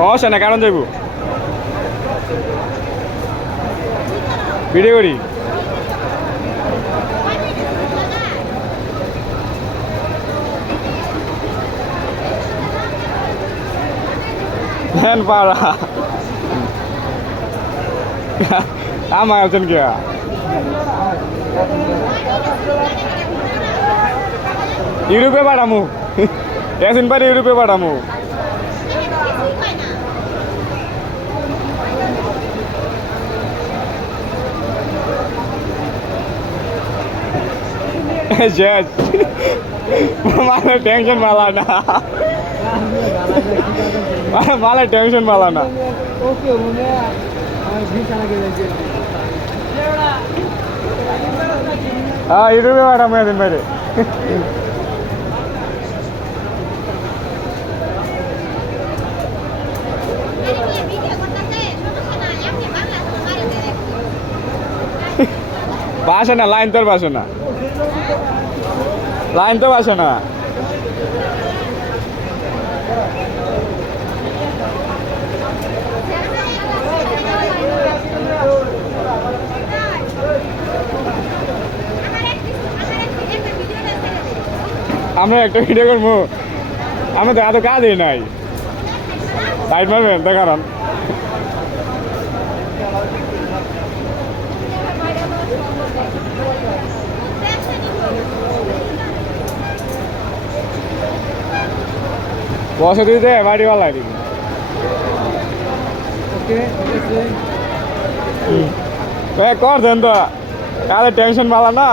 সমস্যা না কারণ যাইব ভিডিও করি পারা আমার আছেন কে ইউরোপে পাঠামু এসিন পারে ইউরোপে পাঠামু मला टेंशन मला ना मला टेंशन मला ना हाँ इधर भी बैठा मैं दिन मेरे বাসে না লাইন তোর বাসে না লাইন তো বাসে না আমরা একটা ভিডিও করবো আমি তো এত কাজই নাই লাইট মারবেন দেখান বসে দিতে বাড়িওয়ালা কর দেন তো তাহলে টেনশন ভালো না